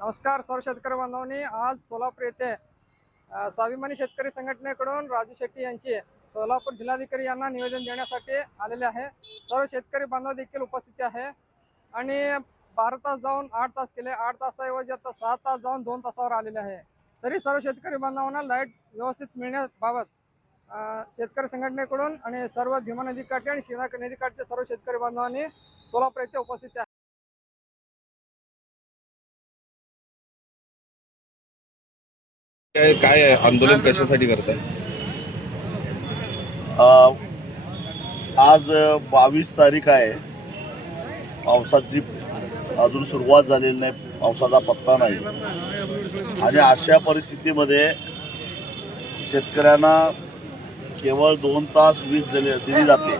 नमस्कार सर्व शेतकरी बांधवांनी, आज सोलापूर येथे स्वाभिमानी शेतकरी संघटनेकडून राजू शेट्टी यांचे सोलापूर जिल्हाधिकारी यांना निवेदन देण्यासाठी आलेले आहे। सर्व शेतकरी बांधव देखील उपस्थित आहे आणि 12 तास जाऊन 8 तास केले, 8 तासाऐवजी आता 6 तास जाऊन 2 तासावर आलेले आहे। तरी सर्व शेतकरी बांधवांना लाईट व्यवस्थित मिळण्याबाबत शेतकरी संघटनेकडून आणि सर्व भीमा नदीकाठी आणि शिवना नदीकाठचे सर्व शेतकरी बांधवांनी सोलापूर येथे उपस्थित आहे। काय आंदोलन कशासाठी करताय? आज 22 तारीख आहे। पावसाची अजून सुरुवात झालेली नाही, पावसाचा पत्ता नाही आणि अशा परिस्थितीमध्ये शेतकऱ्यांना केवळ 2 तास वीज दिली जाते।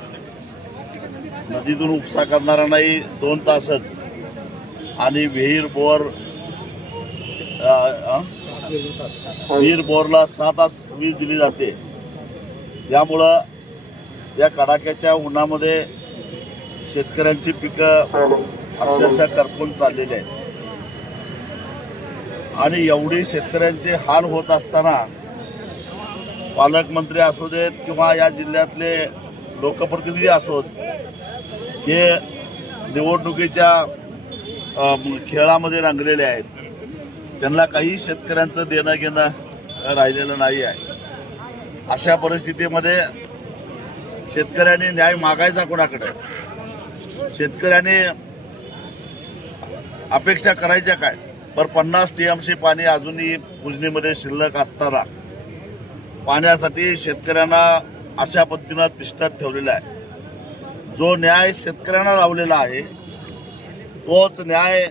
नदीतून उपसा करणाऱ्यांनाही 2 तासच आणि विहीर बोरला 6 तास वीज दिली जाते। त्यामुळं या कडाक्याच्या उन्हामध्ये शेतकऱ्यांची पिकं अक्षरशः करपून चाललेली आहेत आणि एवढी शेतकऱ्यांचे हाल होत असताना पालकमंत्री असू देत किंवा या जिल्ह्यातले लोकप्रतिनिधी असोत, हे निवडणुकीच्या खेळामध्ये रंगलेले आहेत। त्यांना काही शेतकऱ्यांचं देणं घेणं राहिलेलं नाही आहे। अशा परिस्थितीमध्ये शेतकऱ्यांनी न्याय मागायचा कोणाकडे? शेतकऱ्यांनी अपेक्षा करायच्या काय? पर 50 TMC पाणी अजूनही उजनीमध्ये शिल्लक असताना पाण्यासाठी शेतकऱ्यांना अशा पद्धतीनं तिष्ठत ठेवलेला आहे। जो न्याय शेतकऱ्यांना लावलेला आहे तोच न्याय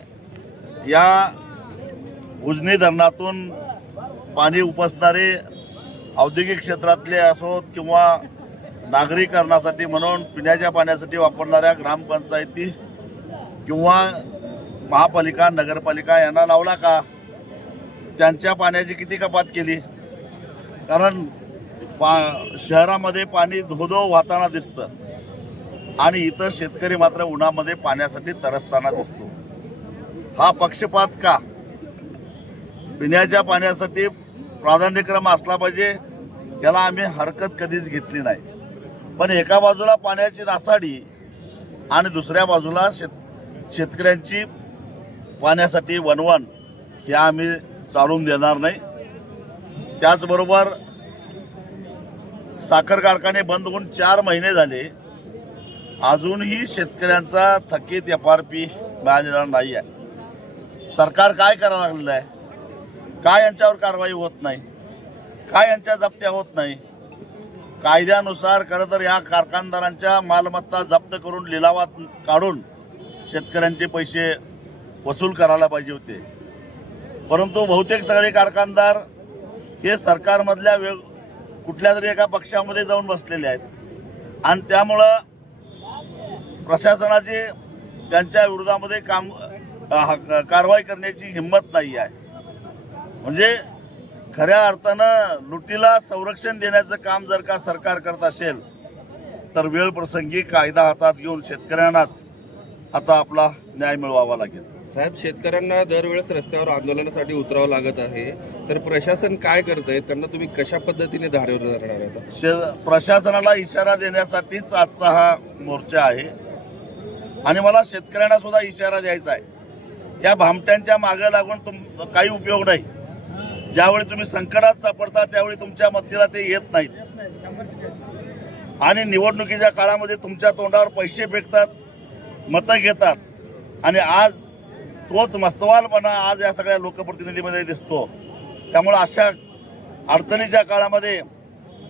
या उजनी धरणातून पाणी उपसणारे औद्योगिक क्षेत्रातले असोत किंवा नागरीकरणासाठी म्हणून पिण्याच्या पाण्यासाठी वापरणाऱ्या ग्रामपंचायती किंवा महापालिका नगरपालिका यांना लावला का? त्यांच्या पाण्याची किती कपात केली? कारण शहरामध्ये पाणी धोधो वाहताना दिसतं आणि इथं शेतकरी मात्र उन्हामध्ये पाण्यासाठी तरसताना दिसतो। हा पक्षपात का? पिण्याच्या पाण्यासाठी प्राधान्यक्रम असला पाहिजे, याला आम्ही हरकत कधीच घेतली नाही। पण एका बाजूला पाण्याची नासाडी आणि दुसऱ्या बाजूला शेतकऱ्यांची पाण्यासाठी वणवण हे आम्ही चालून देणार नाही। त्याचबरोबर साखर कारखाने बंद होऊन 4 महिने झाले, अजूनही शेतकऱ्यांचा थकीत FRP मिळालेला नाही आहे। सरकार काय करायला लागलेलं आहे? काय यांच्यावर कारवाई होत नाही? काय यांच्या जप्त्या होत नाही? कायद्यानुसार खरं तर या कारखानदारांच्या मालमत्ता जप्त करून लिलावात काढून शेतकऱ्यांचे पैसे वसूल करायला पाहिजे होते, परंतु बहुतेक सगळे कारखानदार हे सरकारमधल्या कुठल्या तरी एका पक्षामध्ये जाऊन बसलेले आहेत आणि त्यामुळं प्रशासनाची त्यांच्या विरोधामध्ये कारवाई करण्याची हिंमत नाही आहे। म्हणजे खऱ्या अर्थानं लुटीला संरक्षण देण्याचं काम जर का सरकार करत असेल तर वेळ प्रसंगी कायदा हातात घेऊन शेतकऱ्यांनाच आता आपला न्याय मिळवावा लागेल। साहेब, शेतकऱ्यांना दरवेळेस रस्त्यावर आंदोलनासाठी उतरावं लागत आहे, तर प्रशासन काय करत आहे? त्यांना तुम्ही कशा पद्धतीने धारेवर धरणार आहे? प्रशासनाला इशारा देण्यासाठीच आजचा हा मोर्चा आहे आणि मला शेतकऱ्यांना सुद्धा इशारा द्यायचा आहे। या भामट्यांच्या मागे लागून काही उपयोग नाही। ज्यावेळी तुम्ही संकटात सापडता त्यावेळी तुमच्या मदतीला ते येत नाहीत आणि निवडणुकीच्या काळामध्ये तुमच्या तोंडावर पैसे फेकतात, मतं घेतात आणि आज तोच मस्तवालपणा आज या सगळ्या लोकप्रतिनिधीमध्ये दिसतो। त्यामुळे अशा अडचणीच्या काळामध्ये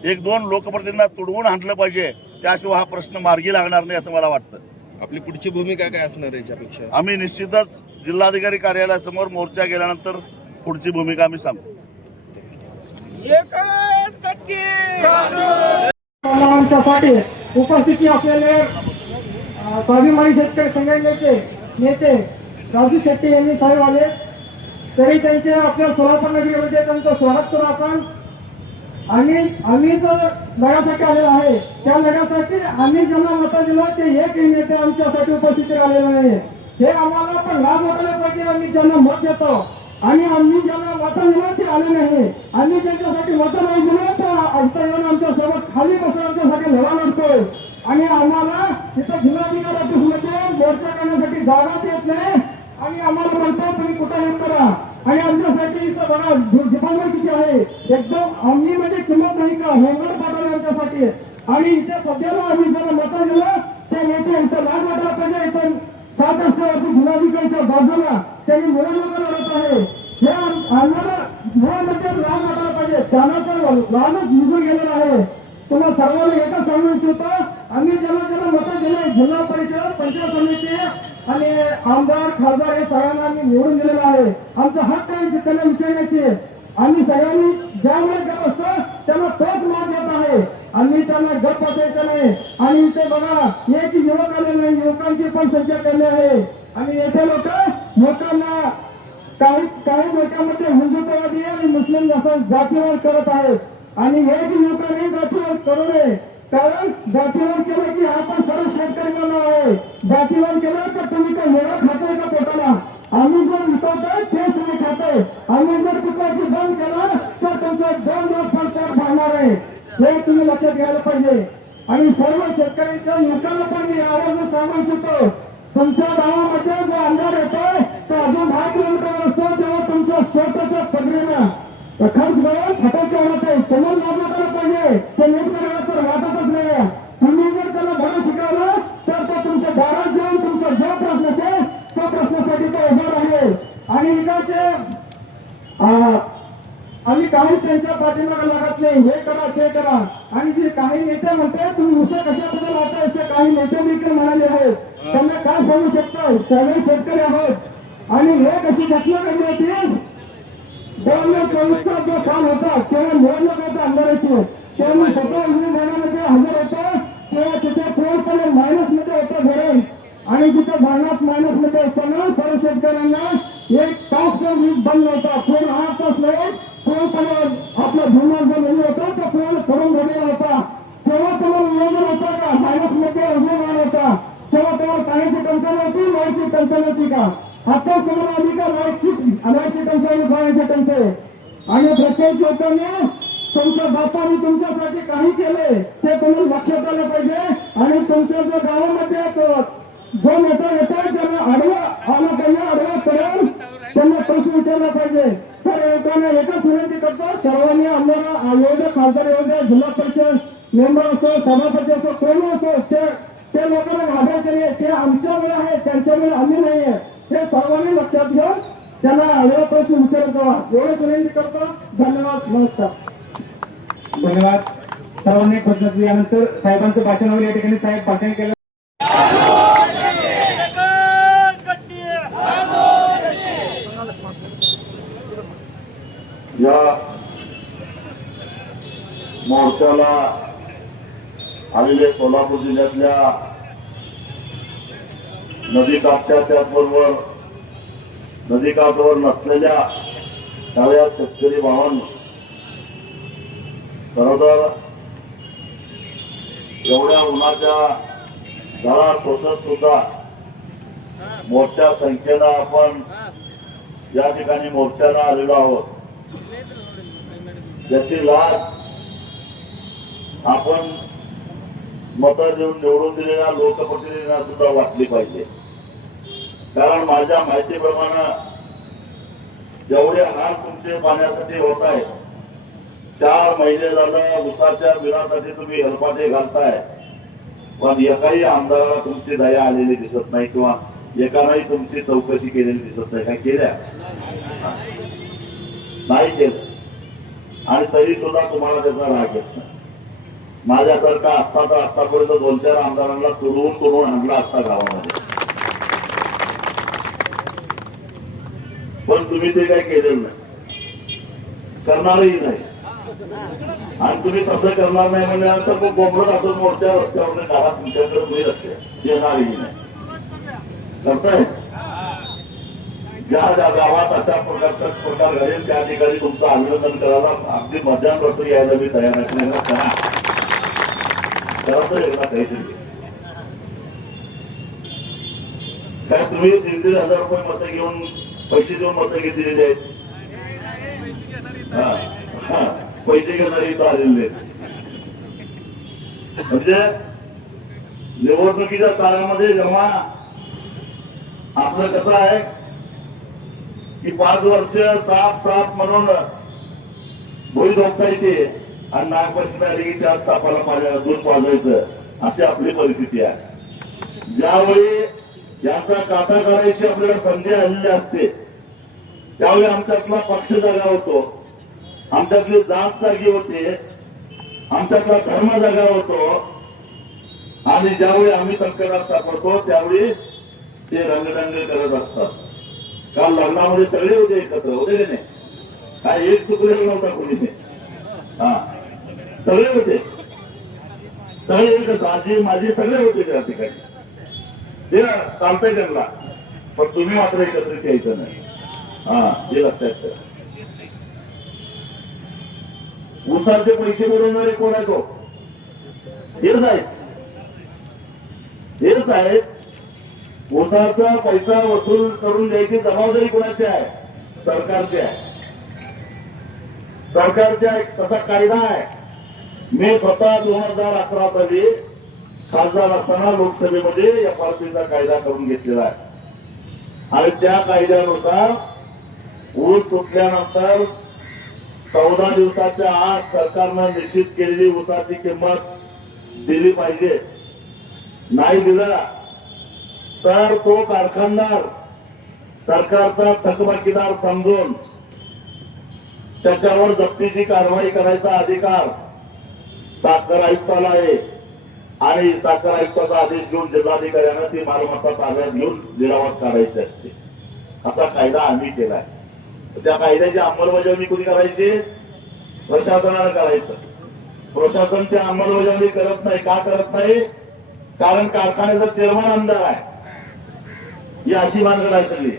1-2 लोकप्रतिनिधींना तुडवून आणलं पाहिजे, त्याशिवाय हा प्रश्न मार्गी लागणार नाही असं मला वाटतं। आपली पुढची भूमिका काय असणार याच्यापेक्षा? आम्ही निश्चितच जिल्हाधिकारी कार्यालयासमोर मोर्चा गेल्यानंतर पुढची भूमिका आम्ही सांगू। उपस्थिती असलेले स्वाभिमानी शेतकरी संघटनेचे नेते राजू शेट्टी यांनी साहेब आले, तरी त्यांचे आपल्या सोलापूर नगरीमध्ये त्यांचं स्वागत करू आपण। आम्ही जो लढ्यासाठी आलेलो आहे त्या लढ्यासाठी आम्ही ज्यांना मतं दिलं ते एकही नेते आमच्यासाठी उपस्थित राहिलेले नाही। हे आम्हाला पण लाभ वाटायला पाहिजे। आम्ही ज्यांना मत देतो आणि आम्ही ज्यांना मतं दिलं ते आले नाही. आम्ही ज्यांच्यासाठी मतं नाही दिलं तर आता येऊन आमच्या सोबत खाली बसून आमच्यासाठी लढा लढतोय. आणि आम्हाला तिथं जिल्हाधिकारी ऑफिसमध्ये मोर्चा करण्यासाठी जागाच येत नाही. आणि आम्हाला म्हणतो तुम्ही कुठं हे करा. आणि आमच्यासाठी इथं बघा डिपार्टमेंट किती आहे, एकदम आम्ही म्हणजे किंमत नाही का, होमगार्ड पाठवले आमच्यासाठी. आणि इथे सध्याला आम्ही ज्यांना मतं दिलं ते नेते इथं लाज वाटायला पाहिजे. इथं 7 रस्त्यावरती जिल्हाधिकारीच्या बाजूला त्यांनी निवडणुका लढत आहे. हे आम्हाला मुळामध्ये लाज वाटायला पाहिजे. त्यांना तर लाजच निघून गेलेला आहे. तुम्हाला सर्वांना एकच सांगू इच्छितो, आम्ही ज्यांना मतं दिले जिल्हा परिषद, पंचायत समिती आणि आमदार खासदार हे सगळ्यांना आम्ही निवडून दिलेला आहे. आमचा हक्क आहे त्यांना विचारण्याची. आम्ही सगळ्यांनी ज्यामुळे गप असतो त्यांना तोच मान देत आहे. आम्ही त्यांना गप बसायचं नाही. आणि इथे बघा एक युवक आले नाही, युवकांची पण संख्या कमी आहे. आणि येथे लोकांना काही लोकांमध्ये हिंदुत्ववादी आणि मुस्लिम असं जातीवाद करत आहेत. आणि एक युवकांनी जातीवाद करू नये. कारण जातीवाद केलं की आपण सर्व शेतकरी बनलो आहे. जातीवाद केलं तर तुम्ही काय वेगळं खाताय का पोटाला? आम्ही जर विकवतोय तेच तुम्ही खाताय. आम्ही जर पिकाची बंद केलं तर तुमचं 2 दिवस पण पोट भरणार आहे. हे तुम्ही लक्षात घ्यायला पाहिजे. आणि सर्व शेतकऱ्यांच्या युवकांना पण मी आवाज सांगू इच्छितो, तुमच्या गावामध्ये जो आमदार येतोय तो अजून 10 किलोमीटर असतो तेव्हा तुमच्या स्वतःच्या पदरीनं खर्च करून फटाके उडत आहे. तुम्हाला लाभ वाटायला पाहिजे. ते नीट करायला तर वाटतच नाही. तुम्ही जर त्याला धडा शिकवलं तर तो तुमच्या दारात जाऊन तुमचा जो प्रश्न असेल तो प्रश्नासाठी तो उभा राहील. आणि इकडचे आम्ही काही त्यांच्या पाठीमागे लागत नाही. हे करा ते करा. आणि जे काही नेते म्हणते तुम्ही उसळ कशाबद्दल वाटताय असे काही नेते देखील म्हणाले आहेत. त्यांना काय सांगू शकतो, सगळे शेतकरी आहोत. आणि हे कशी घटना घडली होती 2024चा जो साल होता तेव्हा निवडणूक होता आमदाराची. तेव्हा मी स्वतः विधानामध्ये हजर होतो. तेव्हा तिथे पूर्णपणे मायनस मध्ये होतं धरण. आणि तिथे धरणात मायनस मध्ये असताना सर्व शेतकऱ्यांना 1 तास पण वीज बंद नव्हता. पूर्ण 8 तास लाईट पूर्णपणे आपला धुमार जो मिळू होता तो पूर्ण करून ठेवलेला होता. तेव्हा तुम्हाला नियोजन होतं का? मायनस मध्ये उमेदवार होता तेव्हा तुम्हाला पाण्याची टंचाई होती, लाईटची टंचाई होती का? आता तुम्हाला आली का लाईटची टंचाई, पाण्याची टंचाई? आणि प्रत्येक लोकांनी तुमच्या बापाने तुमच्यासाठी काही केले ते तुम्हाला लक्षात आलं पाहिजे. आणि तुमच्या जो गावामध्ये जो नेता येतो त्यांना आडवा आला पाहिजे, आडवा करून त्यांना प्रश्न विचारला पाहिजे. तर लोकांना एकच विनंती करतो, सर्वांनी आम्हाला येऊ द्या, खासदार येऊ द्या, जिल्हा परिषद मेंबर असो, सभापती असो, कोणी असो, ते लोकांना घाबरायचे नाही. ते आमच्यामुळे आहे, त्यांच्यामुळे आम्ही नाही आहे. हे सर्वांनी लक्षात घेऊन त्यांना आडवा प्रश्न विचारत जावा एवढेच विनंती करतो. धन्यवाद. नमस्कार. धन्यवाद. सर्वांनी प्रश्न यानंतर साहेबांचं भाषण होईल. या ठिकाणी साहेब भाषण केलं. या मोर्चाला आलेले सोलापूर जिल्ह्यातल्या नदीकाठच्या त्याचबरोबर नदीकाठावर नसलेल्या सगळ्या शेतकरी भावांनी खरं तर एवढ्या उन्हाच्या झळा सोसत सुद्धा मोठ्या संख्येनं आपण या ठिकाणी मोर्चाला आलेलो आहोत. त्याची लाज आपण मतं देऊन निवडून दिलेल्या लोकप्रतिनिधींना सुद्धा वाटली पाहिजे. कारण माझ्या माहितीप्रमाणे जेवढे हाल तुमचे पाण्यासाठी होत आहेत, 4 महिने झालं उसाच्या बिलासाठी तुम्ही हेलपाटे घालताय, पण एकाही आमदाराला तुमची दया आलेली दिसत नाही किंवा एकालाही तुमची चौकशी केलेली दिसत नाही. काय केल्या? नाही केलं. आणि तरी सुद्धा तुम्हाला त्याचा राग येत नाही. माझ्यासारखा असता तर आतापर्यंत 2-4 आमदारांना तुडवून आणला असता गावामध्ये. पण तुम्ही ते काही केलेलं नाही, करणारही नाही. आणि तुम्ही तसं करणार नाही म्हणल्यानंतर मग बोंबलत असं मोर्चा रस्त्यावर काढा, तुमच्याकडे तुम्ही लक्ष देणारही नाही. करताय ज्या ज्या गावात अशा प्रकारचा प्रकार घडेल त्या ठिकाणी तुमचं अभिनंदन करायला अगदी मध्यान्ह यायला मी तयार आहे. एकदा काहीतरी काय तुम्ही 3,000 रुपये मतं घेऊन पैसे देऊन मतं घेतलेली आहेत. पैसे घेणारे इथं आलेले आहेत. म्हणजे निवडणुकीच्या काळामध्ये जेव्हा आपलं कसं आहे की 5 वर्ष साप साप म्हणून भुई धोकायची आणि नागपंचमी आली की त्यात सापाला पाणी दूध पाजायचं, अशी आपली परिस्थिती आहे. ज्यावेळी यांचा काटा काढायची आपल्याला संधी आलेली असते त्यावेळी आमच्यातला पक्ष जागा होतो, आमच्यातली जात जागी होते, आमच्यातला धर्म जागा होतो. आणि ज्यावेळी आम्ही संकटात सापडतो त्यावेळी ते रंगरंग करत असतात. काल लग्नामध्ये सगळे होते एकत्र, होते की नाही? काय एक चुकलेला नव्हता कोणी. हा, सगळे होते, सगळे एकच, आजी माझी सगळे होते त्या ठिकाणी. ते चालतंय त्यांना, पण तुम्ही मात्र एकत्रित यायचं नाही. हा, हे लक्षात ठेवा. उसाचे पैसे मिळवणारे कोण आहे? तो हेच आहेत, हेच आहेत. उसाचा पैसा वसूल करून द्यायची जबाबदारी कोणाची आहे? सरकारची आहे. सरकारचा तसा कायदा आहे. मी स्वतः 2011 साली खासदार असताना लोकसभेमध्ये FRPचा कायदा करून घेतलेला आहे. आणि त्या कायद्यानुसार ऊस तुटल्यानंतर 14 दिवसाच्या आत सरकारनं निश्चित केलेली ऊसाची किंमत दिली पाहिजे. नाही दिला तर तो कारखानदार सरकारचा थकबाकीदार समजून त्याच्यावर जप्तीची कारवाई करायचा अधिकार साखर आयुक्ताला आहे. आणि साखर आयुक्ताचा आदेश घेऊन जिल्हाधिकाऱ्यांना ती मालमत्ता ताब्यात घेऊन लिलावात काढायची असते. असा कायदा आम्ही केलाय. त्या कायद्याची अंमलबजावणी कोणी करायची? प्रशासनानं करायचं. प्रशासन त्या अंमलबजावणी करत नाही. का करत नाही? कारण कारखान्याचा चेअरमन आमदार आहे, ही अशी भानगड आहे सगळी.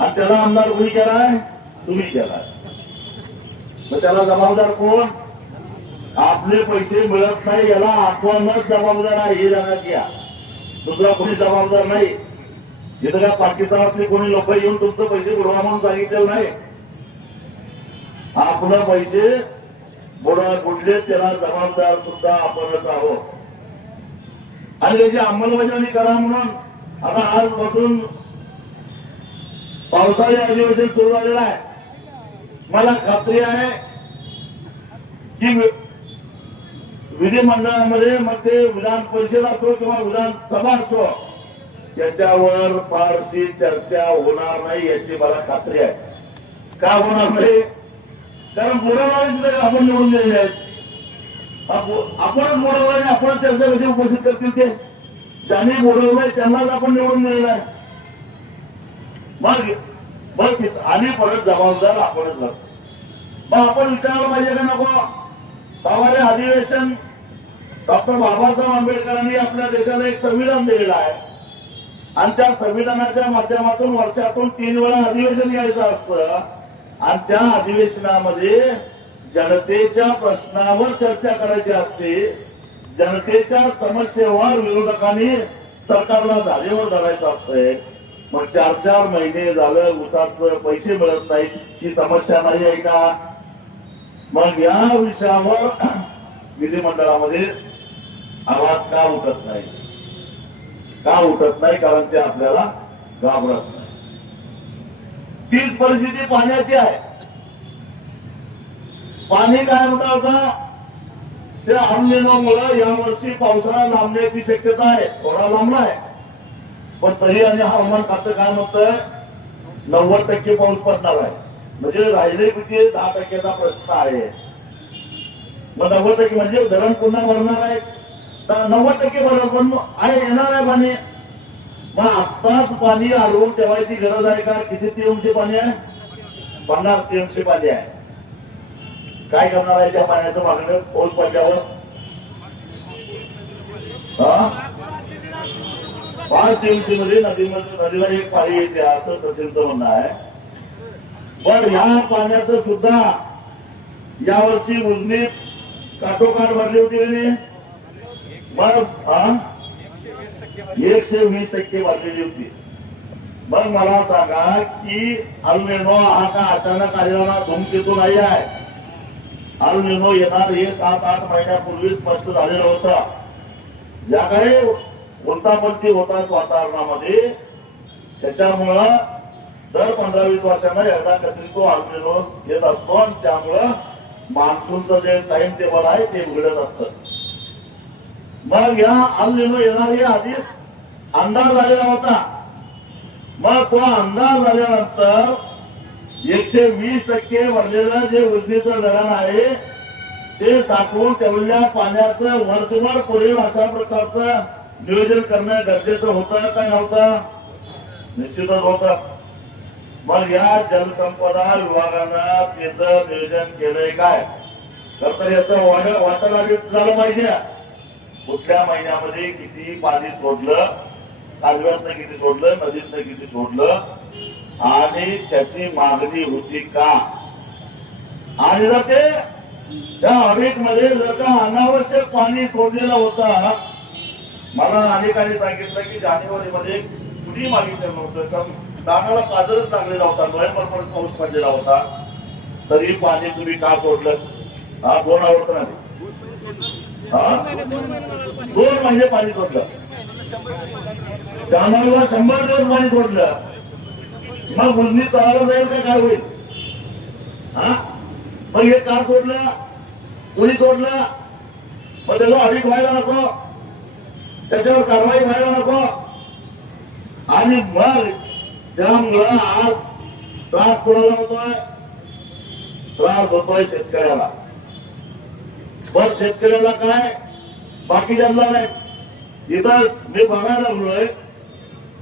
आणि त्याला आमदार कोणी केलाय? तुम्ही केलाय. मग त्याला जबाबदार कोण? आपले पैसे मिळत नाही याला आपणच जबाबदार आहे. हे जाणत घ्या, दुसरा कोणी जबाबदार नाही. इथं का पाकिस्तानातले कोणी लोक येऊन तुमचं पैसे बुडवा म्हणून सांगितलेलं नाही. आपलं पैसे बुडले त्याला जबाबदार सुद्धा आपणच आहोत. आणि त्याची अंमलबजावणी करा म्हणून आता आजपासून पावसाळी अधिवेशन सुरू झालेलं आहे. मला खात्री आहे की विधिमंडळामध्ये मग ते विधान परिषद असो किंवा विधानसभा असो त्याच्यावर फारशी चर्चा होणार नाही याची मला खात्री आहे. का होणार नाही? कारण बुडवणारे सुद्धा आपण निवडून गेलेले आहेत. आपणच बुडवलं, आपण चर्चा कशी उपस्थित करतील? ते ज्यांनी बुडवलंय त्यांनाच आपण निवडून दिलेलं आहे. मग आणि परत जबाबदार आपणच लागतो. मग आपण विचारायला पाहिजे का नको? त्यामुळे अधिवेशन डॉक्टर बाबासाहेब आंबेडकरांनी आपल्या देशाला एक संविधान दिलेलं आहे आणि त्या संविधानाच्या माध्यमातून वर्षातून 3 वेळा अधिवेशन घ्यायचं असतं. आणि त्या अधिवेशनामध्ये जनतेच्या प्रश्नावर चर्चा करायची असते. जनतेच्या समस्येवर विरोधकांनी सरकारला धारेवर धरायचं असतंय. मग 4 महिने झालं ऊसाचं पैसे मिळत नाही, ही समस्या नाही आहे का? मग या विषयावर विधिमंडळामध्ये आवाज का उठत नाही? का उठत नाही? कारण ते आपल्याला घाबरत नाही. तीच परिस्थिती पाण्याची आहे. पाणी काय होता? त्या अनियमामुळे यावर्षी पावसाळा लांबण्याची शक्यता आहे. थोडा लांबला आहे, पण तरी आणि हवामान खातं काय म्हणतंय 90% पाऊस पडणार आहे. म्हणजे राहिले किती? 10% प्रश्न आहे. मग 90% म्हणजे धरण पुन्हा भरणार आहे. 90% भरणार, पण आहे येणार आहे पाणी. मग आत्ताच पाणी अडवून ठेवायची गरज आहे का? किती TMC पाणी आहे? 50 TMC पाणी आहे. काय करणार आहे त्या पाण्याचं मागणं पाऊस पडल्यावर? 5 TMC मध्ये नदीला एक पाणी येते असं सचिनचं म्हणणं आहे. पण ह्या पाण्याचं सुद्धा यावर्षी उजनी काठोकाठ भरली होती आणि मग 120% भरलेली होती. मग मला सांगा की अल निनो हा का अचानक आलेला धूमकेतू नाही आहे. अल निनो येणार हे 7-8 महिन्यापूर्वी स्पष्ट झालेलं होतं. ज्या काही गुंतागुंती होतात वातावरणामध्ये त्याच्यामुळं दर 15-20 वर्षांना एकदा कधी तो अल निनो येत असतो आणि त्यामुळं मान्सूनचं जे टाइम टेबल आहे ते बिघडत असतं. मग या अल निनो येणार हे आधीच अंदाज आलेला होता. मग तो अंदाज आल्यानंतर 120% भरलेलं जे उजनीचं धरण आहे ते साठवून ठेवलेल्या पाण्याचं वर्षभर पुढील अशा प्रकारचं नियोजन करणं गरजेचं होतं का नव्हतं? निश्चितच होतं. मग या जलसंपदा विभागानं त्याचं नियोजन केलंय काय? तर याचं वाटप झालं पाहिजे. कुठल्या महिन्यामध्ये किती पाणी सोडलं, कालव्यातनं किती सोडलं, नदीतनं किती सोडलं आणि त्याची मागणी होती का? आणि जर ते त्या ऑडिट मध्ये जर का अनावश्यक पाणी सोडलेलं होतं, मला अनेकांनी सांगितलं की जानेवारीमध्ये कुणी मागितलं नव्हतं, कारण दानाला पाजरच लागलेला होता, नोव्हेंबरपर्यंत पाऊस पडलेला होता, तरी पाणी तुम्ही का सोडलं? हा 2 आवर्त नाही, 2 महिने पाणी सोडलं. जानेवारीला 100 दिवस पाणी सोडलं. मग उजनी तळाला जाईल का काय होईल? हा मग हे का सोडलं? कोणी सोडलं? मग त्याला ऑडिट व्हायला नको, त्याच्यावर कारवाई व्हायला नको. आणि मग त्यामुळं आज त्रास कोणाला होतोय? त्रास होतोय शेतकऱ्याला. पण शेतकऱ्याला काय, बाकीच्यांना नाही. इथं मी बघायला लागलोय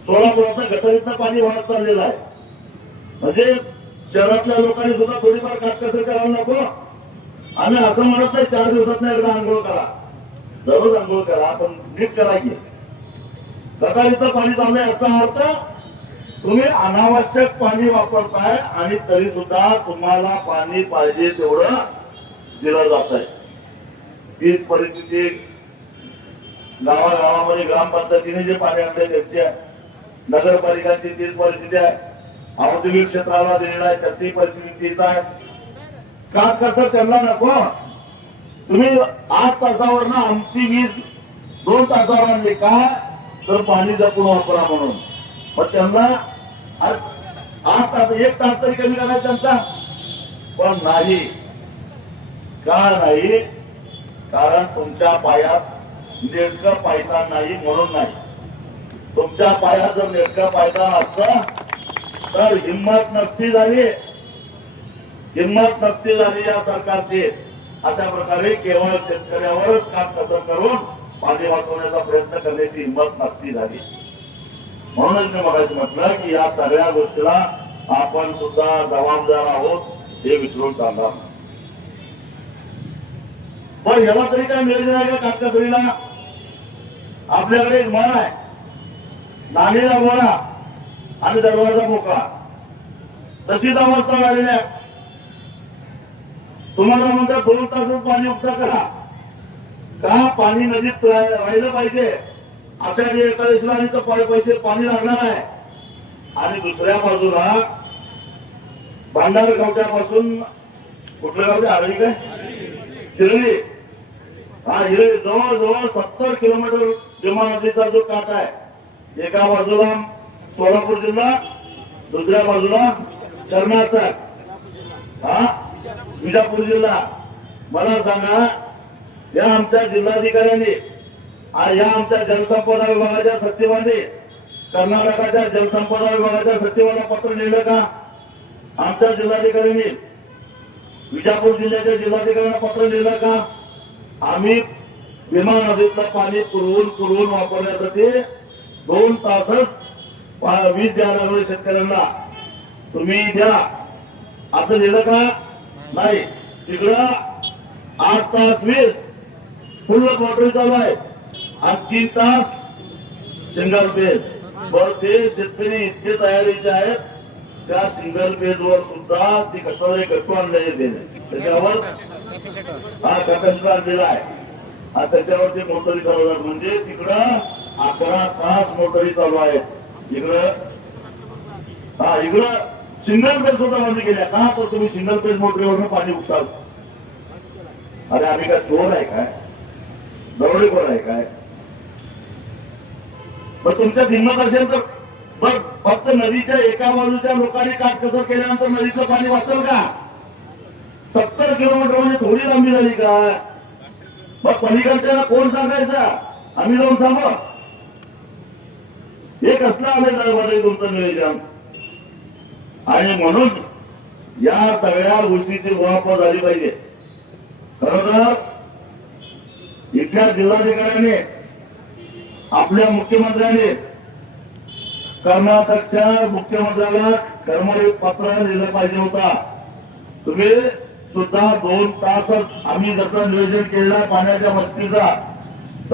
सोलापुरातलं गटारीतलं पाणी वाहत चाललेलं आहे. म्हणजे शहरातल्या लोकांनी सुद्धा थोडीफार काटकसर करायला नको. आम्ही असं म्हणत नाही 4 दिवसात एकदा आंघोळ करा, दररोज आंघोळ करा, पण नीट करा की. गटारीतलं पाणी चाललंय याचा अर्थ तुम्ही अनावश्यक पाणी वापरताय आणि तरी सुद्धा तुम्हाला पाणी पाहिजे तेवढं दिलं जात आहे. तीच परिस्थिती गावागावामध्ये ग्रामपंचायतीने जे पाणी आणले त्यांची आहे, नगरपालिकांची तीच परिस्थिती आहे, औद्योगिक क्षेत्राला दिलेला आहे त्याची परिस्थिती तीच आहे. का कसं त्यांना नको? तुम्ही 8 तासावर ना आमची वीज 2 तासावर आणली का? तर पाणी जपून वापरा म्हणून. मग त्यांना 8 तास 1 तास तरी कमी करायचा त्यांचा, पण नाही. का नाही? कारण तुमच्या पायात नेटकं पायतान नाही म्हणून नाही. तुमच्या पायात जर नेटकं पायतान असतं तर हिंमत नसती झाली या सरकारची. अशा प्रकारे केवळ शेतकऱ्यावरच काम कसं करून पाणी वाचवण्याचा प्रयत्न करण्याची हिंमत नसती झाली. म्हणूनच मी मगाशी म्हटलं की या सगळ्या गोष्टीला आपण सुद्धा जबाबदार आहोत हे विसरून चालणार. पण याला तरी काय नियोजन आहे का? काटकसरीला आपल्याकडे एक म्हण आहे, नाणीला बोला आणि दरवाजा मोकळा. तशीच अवस्था झालेली आहे. तुम्हाला म्हणतात 2 तासच पाणी उपसा करा का? पाणी नदीत राहिलं पाहिजे. अशा एकादशीला पैसे पाणी लागणार आहे. आणि दुसऱ्या बाजूला भांडार गावठ्यापासून कुठल्या गावच्या आरळी काय हिरळी, हा हिरळी जवळजवळ 70 किलोमीटर भीमा नदीचा जो काठ आहे, एका बाजूला सोलापूर जिल्हा, दुसऱ्या बाजूला कर्नाटक, हा विजापूर जिल्हा. मला सांगा, या आमच्या जिल्हाधिकाऱ्यांनी, या आमच्या जलसंपदा विभागाच्या सचिवांनी कर्नाटकाच्या जलसंपदा विभागाच्या सचिवांना पत्र लिहिलं का? आमच्या जिल्हाधिकाऱ्यांनी विजापूर जिल्ह्याच्या जिल्हाधिकाऱ्यांना पत्र लिहिलं का? आम्ही भीमा नदीतलं पाणी पुरवून वापरण्यासाठी 2 तासच वीज द्यायला लागलो शेतकऱ्यांना, तुम्ही द्या असं लिहिलं का? नाही. तिकडं 8 तास वीज फुल मोटर चालू आहे आणि 3 तास सिंगल पेज. बरं, ते शेतकरी इतके तयारीचे आहेत त्या सिंगल पेज वर सुद्धा ती कशावर गट्टू आणलेले त्याच्यावर हा कॅपॅसिटर आणलेला आहे. त्याच्यावरती मोटरी चालवतात. म्हणजे तिकडं 11 तास मोटरी चालू आहेत. इकडं हा इकडं सिंगल पेज सुद्धा बंद केल्या का तर तुम्ही सिंगल पेज मोटरीवरनं पाणी उपसाल. अरे आम्ही काय चोर आहे काय, दरोडेखोर आहे काय? पण तुमच्यात हिंमत असेल तर बघ, फक्त नदीच्या एका बाजूच्या लोकांनी काटकसर केल्यानंतर नदीतलं पाणी वाचल का? 70 किलोमीटर म्हणजे थोडी लांबी झाली का? मग पलीकडच्याला कोण सांगायचा? आम्ही जाऊन सांगू. हे कसलं आलंय दरबारी तुमचं नियोजन? आणि म्हणून या सगळ्या गोष्टीची उहापोह झाली पाहिजे. खरं तर इथल्या जिल्हाधिकाऱ्याने आपल्या मुख्यमंत्र्यांनी कर्नाटकच्या मुख्यमंत्र्याला कर्मवीर पत्र लिहिलं पाहिजे होता. तुम्ही सुद्धा 2 तास आम्ही जसं नियोजन केलं पाण्याच्या मस्तीचा